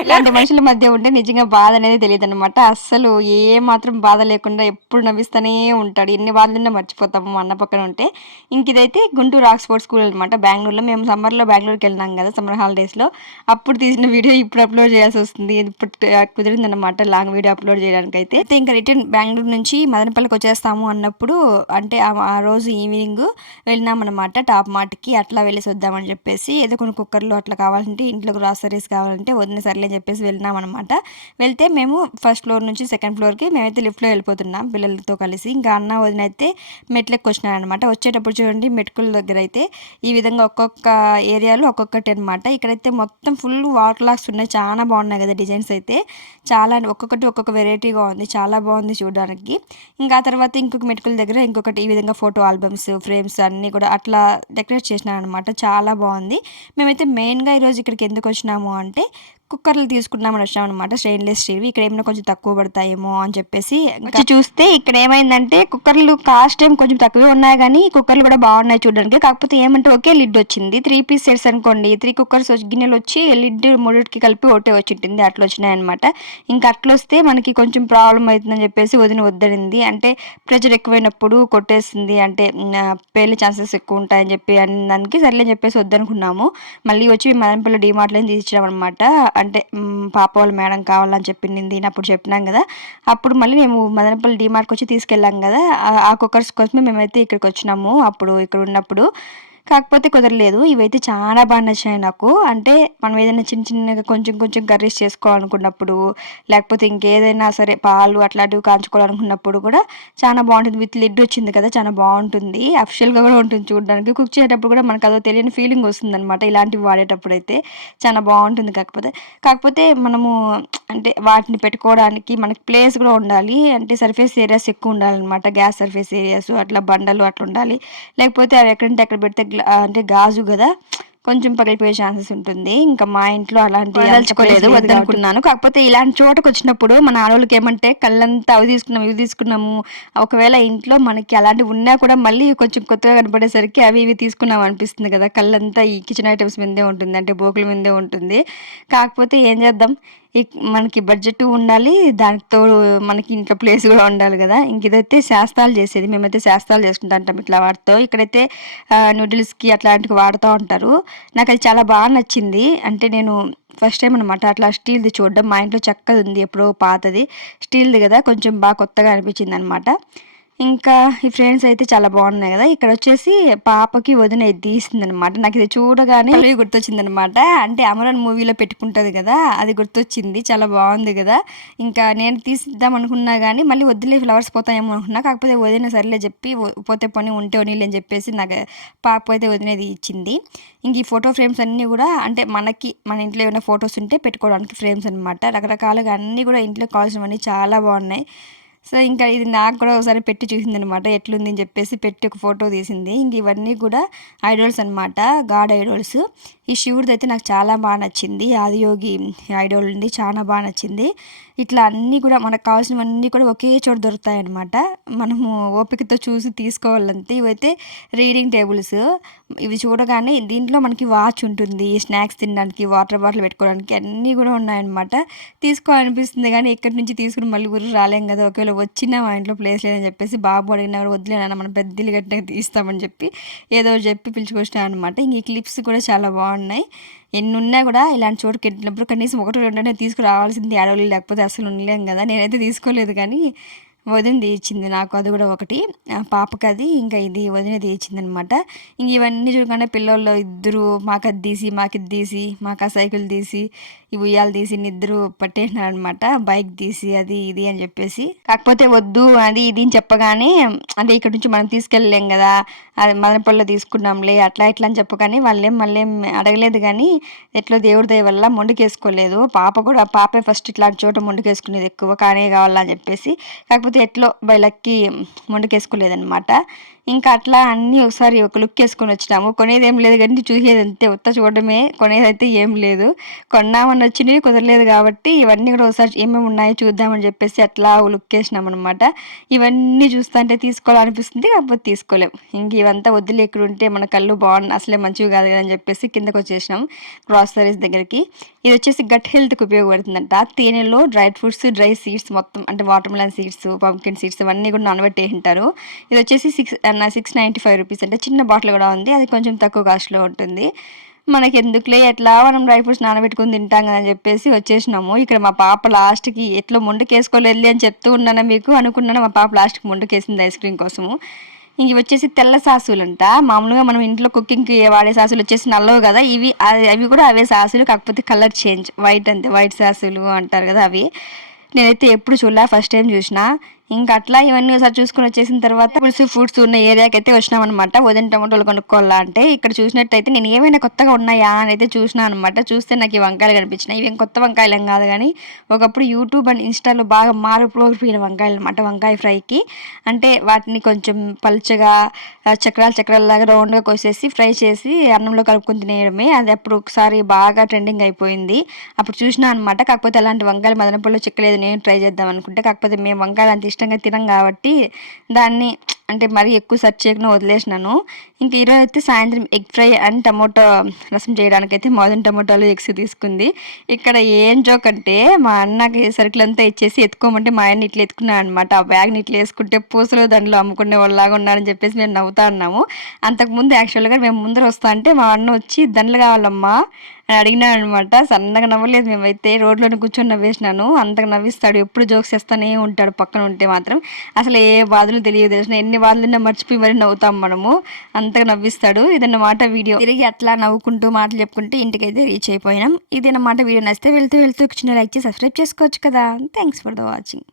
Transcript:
ఇలాంటి మనుషుల మధ్య ఉంటే నిజంగా బాధ అనేది తెలియదు అనమాట. అస్సలు ఏ మాత్రం బాధ లేకుండా ఎప్పుడు నవ్విస్తూనే ఉంటాడు. ఎన్ని బాధలున్నా మర్చిపోతాము మా అన్న పక్కన ఉంటే. ఇంక ఇదైతే గుంటూరు ఆక్స్ఫోర్డ్ స్కూల్ అనమాట, బెంగళూరులో. మేము సమ్మర్లో బెంగళూరుకి వెళ్ళినాం కదా, సమ్మర్ హాలిడేస్లో. అప్పుడు తీసిన వీడియో ఇప్పుడు అప్లోడ్ చేయాల్సి వస్తుంది. ఇప్పుడు కుదిరిందనమాట లాంగ్ వీడియో అప్లోడ్ చేయడానికి. అయితే ఇంకా రిటర్న్ బెంగళూరు నుంచి మదనపల్లికి వచ్చేస్తాము అన్నప్పుడు, అంటే ఆ రోజు ఈవినింగ్ వెళ్ళినామన్నమాట టాప్ మార్ట్కి. అట్లా వెళ్ళేసి వద్దామని చెప్పేసి, ఏదో కొన్ని కుక్కర్లు అట్లా కావాలంటే, ఇంట్లో గ్రాసరీస్ కావాలంటే వదిన సర్లే అని చెప్పేసి వెళ్ళినామన్నమాట. వెళ్తే మేము ఫస్ట్ ఫ్లోర్ నుంచి సెకండ్ ఫ్లోర్కి మేమైతే లిఫ్ట్లో వెళ్ళిపోతున్నాం పిల్లలతో కలిసి. ఇంకా అన్న వదిన అయితే మెట్లెక్కి వచ్చినారనమాట. వచ్చేటప్పుడు చూడండి మెట్కుల దగ్గర అయితే ఈ విధంగా ఒక్కొక్క ఏరియాలో ఒక్కొక్కటి అనమాట. ఇక్కడైతే మొత్తం ఫుల్ వాటర్ లాక్స్ ఉన్నాయి, చాలా బాగున్నాయి కదా డిజైన్స్ అయితే. చాలా ఒక్కొక్కటి ఒక్కొక్క వెరైటీగా ఉంది, చాలా బాగుంది చూడడానికి. ఇంకా ఆ తర్వాత ఇంకొక మెట్కుల దగ్గర ఇంకొకటి ఈ విధంగా ఫోటో ఆల్బమ్స్ ఫ్రేమ్స్ అన్నీ కూడా అట్లా డెకరేట్ చేసినారనమాట. చాలా బాగుంది. మేమైతే మెయిన్గా ఈరోజు ఇక్కడికి ఎందుకు వచ్చినాము అంటే, కుక్కర్లు తీసుకున్నామని వచ్చాం అనమాట, స్టెయిన్లెస్ స్టీల్. ఇక్కడ ఏమైనా కొంచెం తక్కువ పడతాయేమో అని చెప్పేసి వచ్చి చూస్తే ఇక్కడ ఏమైందంటే కుక్కర్లు కాస్ట్ ఏం కొంచెం తక్కువే ఉన్నాయి, కానీ కుక్కర్లు కూడా బాగున్నాయి చూడడానికి. కాకపోతే ఏమంటే ఒకే లిడ్ వచ్చింది. 3 పీస్ సెట్స్ అనుకోండి, 3 కుక్కర్స్ గిన్నెలు వచ్చి లిడ్ మూడిటికి కలిపి ఒకటే వచ్చింటుంది, అట్లా వచ్చినాయి అనమాట. ఇంకా అట్లా వస్తే మనకి కొంచెం ప్రాబ్లం అవుతుందని చెప్పేసి వదిన వద్దనింది. అంటే ప్రెషర్ ఎక్కువైనప్పుడు కొట్టేస్తుంది, అంటే పేలే ఛాన్సెస్ ఎక్కువ ఉంటాయని చెప్పి దానికి సర్లే చెప్పేసి వద్దనుకున్నాము. మళ్ళీ వచ్చి మదనపల్లి డీమార్ట్లో తీసిచ్చాం అనమాట. అంటే పాప వాళ్ళ మేడం కావాలని చెప్పింది, నేను అప్పుడు చెప్పినాం కదా. అప్పుడు మళ్ళీ మేము మదనపల్లి డీమార్ట్కి వచ్చి తీసుకెళ్ళాం కదా, ఆ కుక్కర్స్ కోసమే మేమైతే ఇక్కడికి వచ్చినాము అప్పుడు ఇక్కడ ఉన్నప్పుడు. కాకపోతే కుదరలేదు. ఇవైతే చాలా బాగా నచ్చాయి నాకు. అంటే మనం ఏదైనా చిన్న చిన్నగా కొంచెం కొంచెం కర్రీస్ చేసుకోవాలనుకున్నప్పుడు, లేకపోతే ఇంకేదైనా సరే పాలు అట్లాంటివి కాంచుకోవాలనుకున్నప్పుడు కూడా చాలా బాగుంటుంది. విత్ లిడ్ వచ్చింది కదా, చాలా బాగుంటుంది. అఫిషియల్గా కూడా ఉంటుంది చూడడానికి. కుక్ చేసేటప్పుడు కూడా మనకు అదో తెలియని ఫీలింగ్ వస్తుంది అనమాట ఇలాంటివి వాడేటప్పుడు అయితే. చాలా బాగుంటుంది. కాకపోతే మనము అంటే వాటిని పెట్టుకోవడానికి మనకి ప్లేస్ కూడా ఉండాలి. అంటే సర్ఫేస్ ఏరియాస్ ఎక్కువ ఉండాలన్నమాట, గ్యాస్ సర్ఫేస్ ఏరియాస్ అట్లా బండలు అట్లా ఉండాలి. లేకపోతే అవి ఎక్కడంటే అక్కడ పెడితే అంటే గాజు కదా, కొంచెం పగిలిపోయే ఛాన్సెస్ ఉంటుంది. ఇంకా మా ఇంట్లో అలాంటి వదలుచుకోలేదు, వద్దనుకున్నాను. కాకపోతే ఇలాంటి చోటకు వచ్చినప్పుడు మన ఆడవాళ్ళకి ఏమంటే కళ్ళంతా అవి తీసుకున్నాము ఇవి తీసుకున్నాము, ఒకవేళ ఇంట్లో మనకి అలాంటివి ఉన్నా కూడా మళ్ళీ కొంచెం కొత్తగా కనపడేసరికి అవి ఇవి తీసుకున్నాం అనిపిస్తుంది కదా. కళ్ళంతా ఈ కిచెన్ ఐటమ్స్ మీదే ఉంటుంది, అంటే బోకుల మీదే ఉంటుంది. కాకపోతే ఏం చేద్దాం, మనకి బడ్జెట్ ఉండాలి, దానికి తోడు మనకి ఇంట్లో ప్లేస్ కూడా ఉండాలి కదా. ఇంక ఇదైతే శాస్త్రాలు చేసేది, మేమైతే శాస్త్రాలు చేసుకుంటూ ఉంటాం ఇట్లా వాటితో. ఇక్కడైతే నూడిల్స్కి అట్లాంటివి వాడుతూ ఉంటారు. నాకు అది చాలా బాగా నచ్చింది. అంటే నేను ఫస్ట్ టైం అనమాట అట్లా స్టీల్ది చూడడం. మా ఇంట్లో చెక్కది ఉంది ఎప్పుడో పాతది, స్టీల్ది కదా కొంచెం బాగా కొత్తగా అనిపించింది అనమాట. ఇంకా ఈ ఫ్రేమ్స్ అయితే చాలా బాగున్నాయి కదా. ఇక్కడ వచ్చేసి పాపకి వదిన ఇది తీసింది అనమాట. నాకు ఇది చూడగానే పల్లవి గుర్తొచ్చింది అనమాట. అంటే అమరన్ మూవీలో పెట్టుకుంటుంది కదా, అది గుర్తొచ్చింది. చాలా బాగుంది కదా. ఇంకా నేను తీసిద్దాం అనుకున్నా కానీ మళ్ళీ వద్దులే ఫ్లవర్స్ పోతాయేమో అనుకున్నా. కాకపోతే వదిన సర్లే చెప్పి పోతే పని ఉంటే నీళ్ళు అని చెప్పేసి నాకు పాప అయితే వదినది ఇచ్చింది. ఇంక ఈ ఫోటో ఫ్రేమ్స్ అన్నీ కూడా అంటే మనకి మన ఇంట్లో ఏమైనా ఫొటోస్ ఉంటే పెట్టుకోవడానికి ఫ్రేమ్స్ అనమాట. రకరకాలుగా అన్నీ కూడా ఇంట్లో కావాల్సినవన్నీ చాలా బాగున్నాయి. సో ఇంకా ఇది నాకు కూడా ఒకసారి పెట్టి చూసింది అనమాట, ఎట్లుంది అని చెప్పేసి పెట్టి ఒక ఫోటో తీసింది. ఇంక ఇవన్నీ కూడా ఐడోల్స్ అనమాట, గాడ్ ఐడోల్స్. ఈ శివుడిది అయితే నాకు చాలా బాగా నచ్చింది, ఆదియోగి ఐడోల్ ఉంది, చాలా బాగా నచ్చింది. ఇట్లా అన్నీ కూడా మనకు కావాల్సినవన్నీ కూడా ఒకే చోట దొరుకుతాయి అనమాట. మనము ఓపికతో చూసి తీసుకోవాలంతే. ఇవైతే రీడింగ్ టేబుల్స్. ఇవి చూడగానే దీంట్లో మనకి వాచ్ ఉంటుంది, స్నాక్స్ తినడానికి, వాటర్ బాటిల్ పెట్టుకోవడానికి అన్నీ కూడా ఉన్నాయన్నమాట. తీసుకోవాలనిపిస్తుంది కానీ ఇక్కడి నుంచి తీసుకుని మళ్ళీ ఊరు రాలేం కదా. ఒకవేళ వచ్చినా మా ఇంట్లో ప్లేస్ లేదని చెప్పేసి బాబు అడిగినా కూడా వదిలేనా మనం పెద్ద ఇల్లు కట్టినాక తీస్తామని చెప్పి ఏదో చెప్పి పిలుచుకొచ్చినా అనమాట. ఇంక ఈ క్లిప్స్ కూడా చాలా బాగున్నాయి. ఎన్ని ఉన్నా కూడా ఇలాంటి చోటుకి వెళ్ళినప్పుడు కనీసం ఒకటి రెండనే తీసుకురావాల్సింది ఆడవాళ్ళు, లేకపోతే అసలు ఉండలేం కదా. నేనైతే తీసుకోలేదు కానీ వదినది ఇచ్చింది నాకు, అది కూడా ఒకటి పాపకి అది, ఇంకా ఇది వదినది ఇచ్చింది అనమాట. ఇంక ఇవన్నీ చూడగానే పిల్లల్లో ఇద్దరు మాకు అది తీసి మాకు ఇది తీసి మాకు ఆ సైకిల్ తీసి ఈ ఉయ్యాలు తీసి నిద్ర పట్టేసినారు అనమాట, బైక్ తీసి అది ఇది అని చెప్పేసి. కాకపోతే వద్దు అది ఇది అని చెప్పగానే, అంటే ఇక్కడ నుంచి మనం తీసుకెళ్ళలేం కదా, అది మదనపల్లిలో తీసుకున్నాంలే అట్లా ఇట్లా అని చెప్పగానే వాళ్ళేం మళ్ళీ అడగలేదు. కానీ ఎట్లా దేవుడి దయ వల్ల మొండికేసుకోలేదు. పాపే ఫస్ట్ ఇట్లాంటి చోట మొండికేసుకునేది ఎక్కువ, కానీ కావాలని చెప్పేసి. కాకపోతే ఎట్లో బయలకి మొండికేసుకోలేదనమాట. ఇంకా అట్లా అన్నీ ఒకసారి ఒక లుక్ వేసుకొని వచ్చినాము. కొనేది ఏం లేదు కానీ చూసేది అంతే, ఉత్త చూడడమే, కొనేదైతే ఏం లేదు. కొన్నామని వచ్చినవి కుదరలేదు కాబట్టి ఇవన్నీ కూడా ఒకసారి ఏమేమి ఉన్నాయో చూద్దామని చెప్పేసి అట్లా లుక్ వేసినాం అనమాట. ఇవన్నీ చూస్తుంటే తీసుకోవాలనిపిస్తుంది, కాకపోతే తీసుకోలేం. ఇంక ఇవంతా వద్దులే, ఇక్కడ ఉంటే మన కళ్ళు అసలే మంచివి కాదు కదా అని చెప్పేసి కిందకు వచ్చేసినాం గ్రాసరీస్ దగ్గరికి. ఇది వచ్చేసి గట్ హెల్త్కి ఉపయోగపడుతుందంట. తేనెలో డ్రై ఫ్రూట్స్, డ్రై సీడ్స్ మొత్తం అంటే water melon seeds, pumpkin seeds ఇవన్నీ కూడా నానబెట్టి ఉంటారు. ఇది వచ్చేసి 695 రూపీస్ అంటే చిన్న బాటిల్ కూడా ఉంది, అది కొంచెం తక్కువ కాస్ట్లో ఉంటుంది. మనకి ఎందుకులే, ఎట్లా మనం డ్రై ఫ్రూట్స్ నానబెట్టుకుని తింటాం కదా అని చెప్పేసి వచ్చేసినాము. ఇక్కడ మా పాప లాస్ట్కి ఎట్లా ముందుకేసుకోలేదు అని చెప్తూ ఉన్నాను మీకు అనుకున్నాను. మా పాప లాస్ట్కి ముందుకేసింది ఐస్ క్రీమ్ కోసము. ఇంక వచ్చేసి తెల్ల సాసులంట. మామూలుగా మనం ఇంట్లో కుకింగ్కి వాడే సాసులు వచ్చేసి నల్లవు కదా, అవి కూడా అవే సాసులు, కాకపోతే కలర్ చేంజ్, వైట్ అంతే, వైట్ సాసులు అంటారు కదా అవి. నేనైతే ఎప్పుడు చూడలే, ఫస్ట్ టైం చూసిన. ఇంకా అట్లా ఇవన్నీ ఒకసారి చూసుకుని వచ్చేసిన తర్వాత పులుసు ఫ్రూట్స్ ఉన్న ఏరియాకి అయితే వచ్చినాం అనమాట. వదిన టమాటోలు కొనుక్కోవాలా అంటే ఇక్కడ చూసినట్టయితే నేను ఏమైనా కొత్తగా ఉన్నాయా అని అయితే చూసినా అనమాట. చూస్తే నాకు ఈ వంకాయలు కనిపించినాయి. ఇవేం కొత్త వంకాయలు ఏం కాదు కానీ ఒకప్పుడు యూట్యూబ్ అండ్ ఇన్స్టాలో బాగా మారిపోయిన వంకాయలు అనమాట. వంకాయ ఫ్రైకి అంటే వాటిని కొంచెం పలుచగా చక్రాల్లాగా రౌండ్గా కోసేసి ఫ్రై చేసి అన్నంలో కలుపుకొని తినేయడమే. అది అప్పుడు ఒకసారి బాగా ట్రెండింగ్ అయిపోయింది, అప్పుడు చూసినా అనమాట. కాకపోతే అలాంటి వంకాయలు మదనపల్లిలో చిక్కలేదు, నేను ట్రై చేద్దాం అనుకుంటే. కాకపోతే మేము వంకాయలు అంత ఇష్టంగా తినం కాబట్టి దాన్ని అంటే మరీ ఎక్కువ సెర్చ్ చేయకుండా వదిలేసినాను. ఇంకా ఈరోజు అయితే సాయంత్రం ఎగ్ ఫ్రై అండ్ టమోటో రసం చేయడానికైతే మోదన్ టమోటాలు ఎగ్స్ తీసుకుంది. ఇక్కడ ఏం జోక్ అంటే మా అన్నకి సరుకులంతా ఇచ్చేసి ఎత్తుకోమంటే మా ఆయన ఇట్లా ఎత్తుకున్నాను అనమాట. ఆ బ్యాగ్ని ఇట్లా వేసుకుంటే పూసలు దండలు అమ్ముకునే వాళ్ళలాగా ఉన్నారని చెప్పేసి మేము నవ్వుతా ఉన్నాము. అంతకుముందు యాక్చువల్గా మేము ముందర వస్తా అంటే మా అన్న వచ్చి దండలు కావాలమ్మా అని అడిగినాడు అనమాట. సన్నగా నవ్వలేదు, మేమైతే రోడ్లోనే కూర్చొని నవ్వేసినాను. అంతగా నవ్విస్తాడు, ఎప్పుడు జోక్స్ చేస్తానే ఉంటాడు పక్కన ఉంటే మాత్రం. అసలు ఏ బాధలు తెలియదు, తెలిసిన ఎన్ని బాధలున్నా మర్చిపోయి మరి నవ్వుతాం మనము, అంతగా నవ్విస్తాడు. ఇదన్నమాట వీడియో. తిరిగి అట్లా నవ్వుకుంటూ మాటలు చెప్పుకుంటూ ఇంటికైతే రీచ్ అయిపోయినాం. ఇదన్నమాట వీడియో. నచ్చితే వెళ్తూ చిన్న లైక్ చేసి సబ్స్క్రైబ్ చేసుకోవచ్చు కదా. Thanks for the watching.